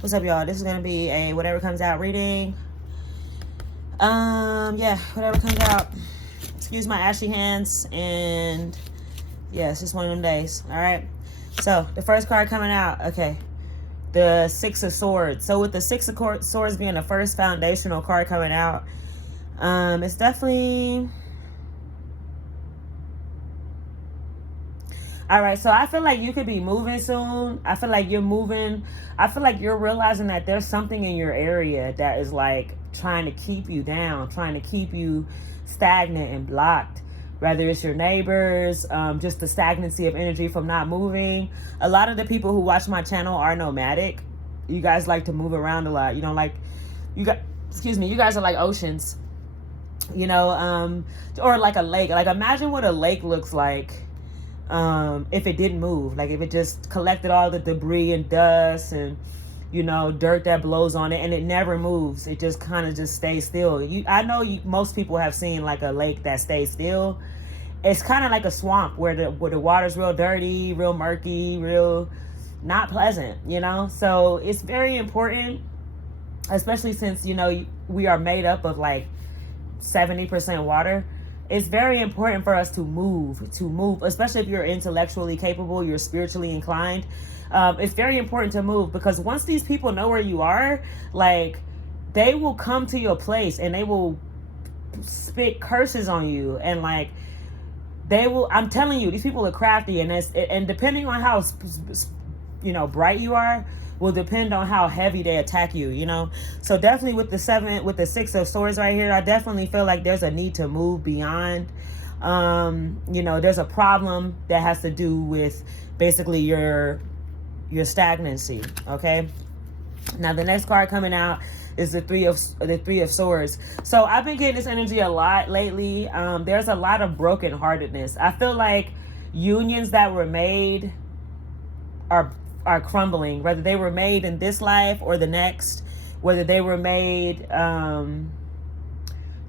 What's up, y'all? This is gonna be a whatever comes out reading. Yeah, whatever comes out. Excuse my ashy hands, and yeah, it's just one of them days. All right. So the first card coming out. Okay, the Six of Swords. So with the Six of Swords being the first foundational card coming out, it's definitely. All right, so I feel like you could be moving soon. I feel like you're moving. I feel like you're realizing that there's something in your area that is like trying to keep you down, trying to keep you stagnant and blocked. Whether it's your neighbors, just the stagnancy of energy from not moving. A lot of the people who watch my channel are nomadic. You guys like to move around a lot. You don't like, you got, excuse me, you guys are like oceans, or like a lake. Like imagine what a lake looks like if it didn't move, like if it just collected all the debris and dust and dirt that blows on it and it never moves. It just kind of just stays still. I know most people have seen like a lake that stays still. It's kind of like a swamp where the water's real dirty, real murky, real not pleasant, so it's very important, especially since we are made up of like 70% water. It's very important for us to move, especially if you're intellectually capable, you're spiritually inclined. It's very important to move, because once these people know where you are, like they will come to your place and they will spit curses on you, and like I'm telling you, these people are crafty, and depending on how bright you are will depend on how heavy they attack you, So definitely with the Six of Swords right here, I definitely feel like there's a need to move beyond. There's a problem that has to do with basically your stagnancy. Okay. Now the next card coming out is the Three of Swords. So I've been getting this energy a lot lately. There's a lot of brokenheartedness. I feel like unions that were made are crumbling, whether they were made in this life or the next, whether they were made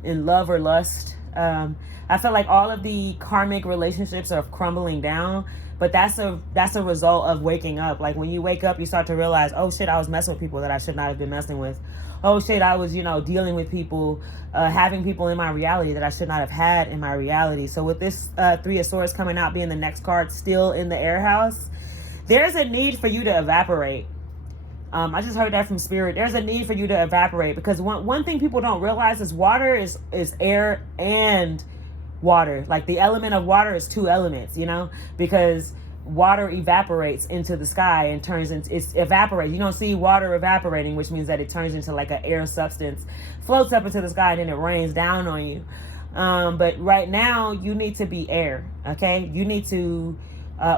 in love or lust. I feel like all of the karmic relationships are crumbling down, but that's a result of waking up. Like when you wake up, you start to realize, oh shit, I was messing with people that I should not have been messing with. Oh shit, I was dealing with people, having people in my reality that I should not have had in my reality. So with this Three of Swords coming out being the next card, still in the air house, there's a need for you to evaporate. I just heard that from Spirit. There's a need for you to evaporate, because one thing people don't realize is water is air and water. Like the element of water is two elements, because water evaporates into the sky and it's evaporates. You don't see water evaporating, which means that it turns into like an air substance, floats up into the sky, and then it rains down on you. But right now you need to be air. Okay. You need to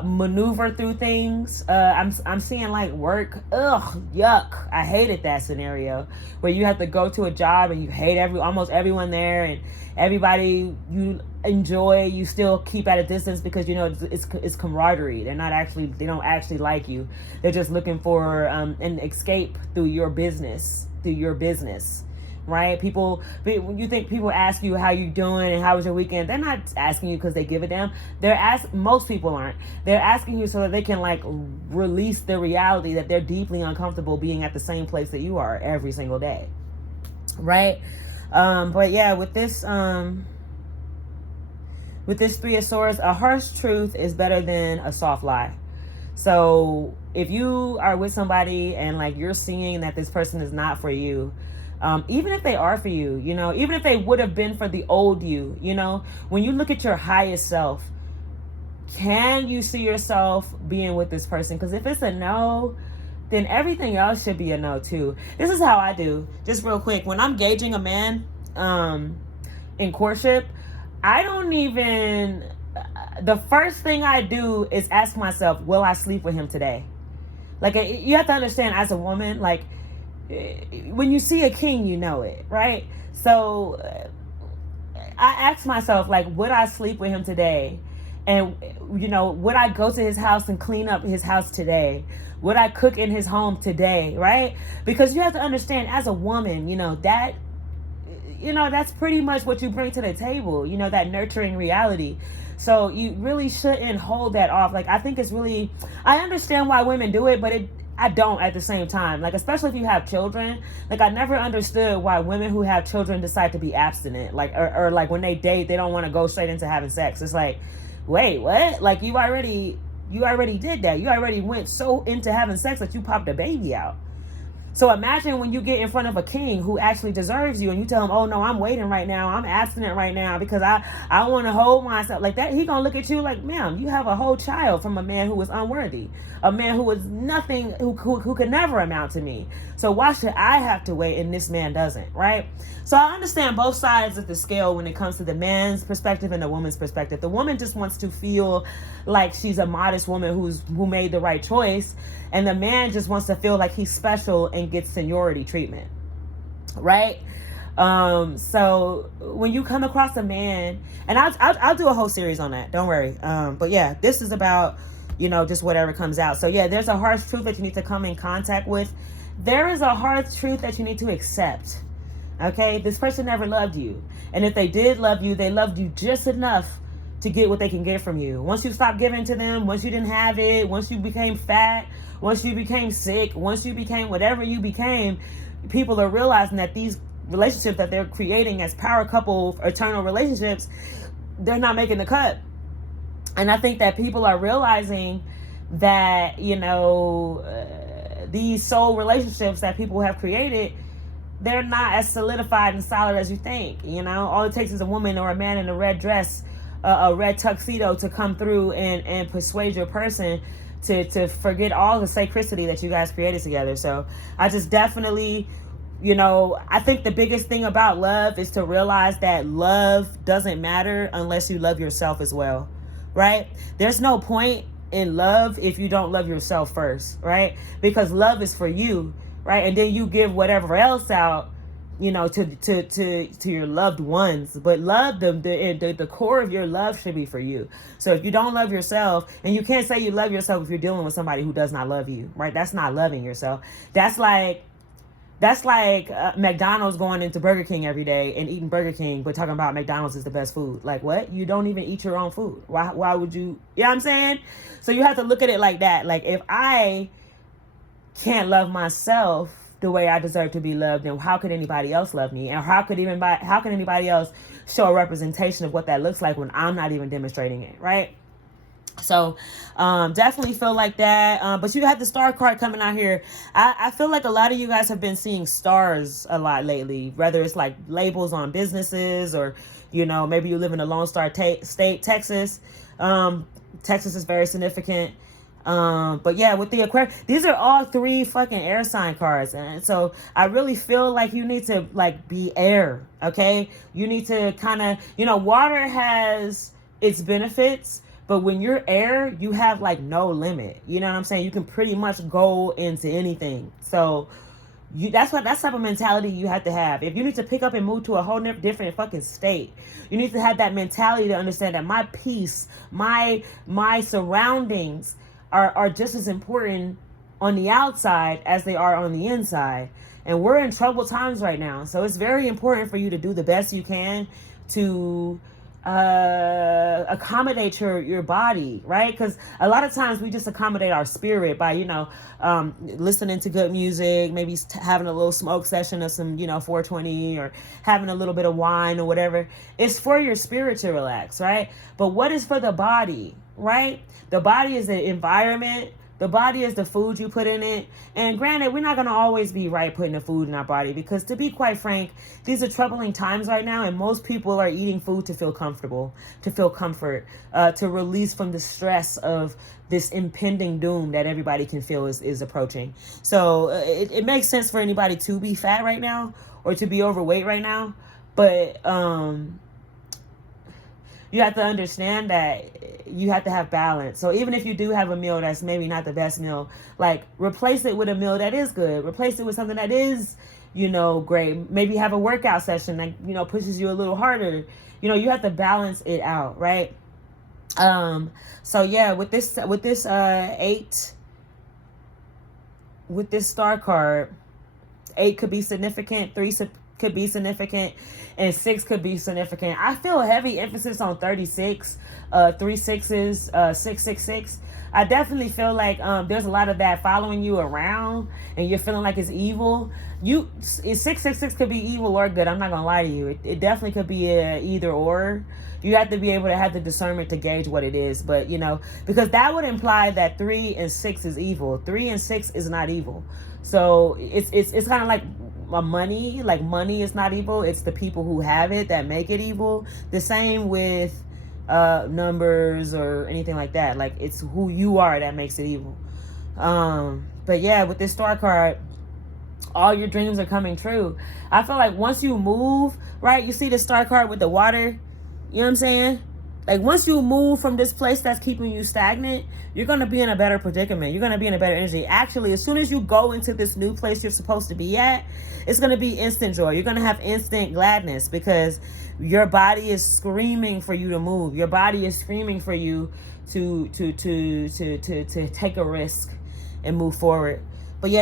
maneuver through things. I'm seeing like work. Ugh, yuck. I hated that scenario where you have to go to a job and you hate almost everyone there, and everybody you enjoy, you still keep at a distance because it's camaraderie. They don't actually like you. They're just looking for an escape through your business. Right? When you think people ask you how you doing and how was your weekend, they're not asking you because they give a damn. Most people aren't. They're asking you so that they can like release the reality that they're deeply uncomfortable being at the same place that you are every single day. Right? But yeah, with this Three of Swords, a harsh truth is better than a soft lie. So if you are with somebody and like you're seeing that this person is not for you, even if they are for you, even if they would have been for the old you, when you look at your highest self, can you see yourself being with this person? Because if it's a no, then everything else should be a no too. This is how I do, just real quick. When I'm gauging a man in courtship, I don't even, the first thing I do is ask myself, will I sleep with him today? Like, you have to understand, as a woman, like, when you see a king, you know it, right? So I ask myself, like, would I sleep with him today? And, would I go to his house and clean up his house today? Would I cook in his home today, right? Because you have to understand, as a woman, that, that's pretty much what you bring to the table, that nurturing reality. So you really shouldn't hold that off. Like, I think it's really, I understand why women do it, but I don't at the same time. Like, especially if you have children. Like, I never understood why women who have children decide to be abstinent. Like, or like when they date, they don't want to go straight into having sex. It's like, wait, what? Like, you already did that. You already went so into having sex that you popped a baby out. So imagine when you get in front of a king who actually deserves you and you tell him, oh no, I'm waiting right now. I'm abstinent right now because I want to hold myself like that. He gonna look at you like, ma'am, you have a whole child from a man who was unworthy, a man who was nothing, who could never amount to me. So why should I have to wait and this man doesn't, right? So I understand both sides of the scale when it comes to the man's perspective and the woman's perspective. The woman just wants to feel like she's a modest woman who made the right choice. And the man just wants to feel like he's special and gets seniority treatment, right? So when you come across a man, and I'll do a whole series on that, don't worry. But yeah, this is about, just whatever comes out. So yeah, there's a harsh truth that you need to come in contact with. There is a hard truth that you need to accept. Okay, this person never loved you. And if they did love you, they loved you just enough to get what they can get from you. Once you stopped giving to them, once you didn't have it, once you became fat, once you became sick, once you became whatever you became, people are realizing that these relationships that they're creating as power couple, eternal relationships, they're not making the cut. And I think that people are realizing that, these soul relationships that people have created, they're not as solidified and solid as you think. All it takes is a woman or a man in a red dress, a red tuxedo to come through and persuade your person to forget all the sacredity that you guys created together. So I just definitely, I think the biggest thing about love is to realize that love doesn't matter unless you love yourself as well, right? There's no point in love if you don't love yourself first, right? Because love is for you, right? And then you give whatever else out, to your loved ones. But love, the core of your love should be for you. So if you don't love yourself, and you can't say you love yourself if you're dealing with somebody who does not love you, right? That's not loving yourself. That's like McDonald's going into Burger King every day and eating Burger King, but talking about McDonald's is the best food. Like, what? You don't even eat your own food. Why would you? You know what I'm saying? So you have to look at it like that. Like, if I can't love myself the way I deserve to be loved, then how could anybody else love me? And how could anybody else show a representation of what that looks like when I'm not even demonstrating it, right? So definitely feel like that. But you have the star card coming out here. I feel like a lot of you guys have been seeing stars a lot lately, whether it's like labels on businesses or, maybe you live in a Lone Star state, Texas. Texas is very significant. But yeah, with the Aquarius, these are all 3 fucking air sign cards. And so I really feel like you need to be air. Okay. You need to kind of, water has its benefits, but when you're air, you have no limit. You know what I'm saying? You can pretty much go into anything. So that's type of mentality you have to have. If you need to pick up and move to a whole different fucking state, you need to have that mentality to understand that my peace, my surroundings are just as important on the outside as they are on the inside. And we're in troubled times right now. So it's very important for you to do the best you can to accommodate your body, right? Because a lot of times we just accommodate our spirit by, listening to good music, maybe having a little smoke session of some, 420 or having a little bit of wine or whatever. It's for your spirit to relax, right? But what is for the body, right? The body is the environment. The body is the food you put in it. And granted, we're not going to always be right putting the food in our body because, to be quite frank, these are troubling times right now, and most people are eating food to feel comfortable, to feel comfort, to release from the stress of this impending doom that everybody can feel is approaching. So it makes sense for anybody to be fat right now or to be overweight right now. But you have to understand that you have to have balance. So even if you do have a meal that's maybe not the best meal, replace it with a meal that is good. Replace it with something that is, great. Maybe have a workout session that, pushes you a little harder. You have to balance it out, right? So yeah, with this 8, with this star card, 8 could be significant, 3 could be significant, and 6 could be significant. I feel a heavy emphasis on 36, 3 6s, 666. I definitely feel like there's a lot of that following you around, and you're feeling like it's evil. 666 could be evil or good. I'm not gonna lie to you. It definitely could be a either or. You have to be able to have the discernment to gauge what it is. But because that would imply that 3 and 6 is evil. 3 and 6 is not evil. So it's kind of like money. Like, money is not evil. It's the people who have it that make it evil. The same with numbers or anything like that. Like, it's who you are that makes it evil. But yeah, with this star card, all your dreams are coming true. I feel like once you move, right, you see the star card with the water, you know what I'm saying? Like, once you move from this place that's keeping you stagnant, you're going to be in a better predicament. You're going to be in a better energy. Actually, as soon as you go into this new place you're supposed to be at, it's going to be instant joy. You're going to have instant gladness because your body is screaming for you to move. Your body is screaming for you to take a risk and move forward.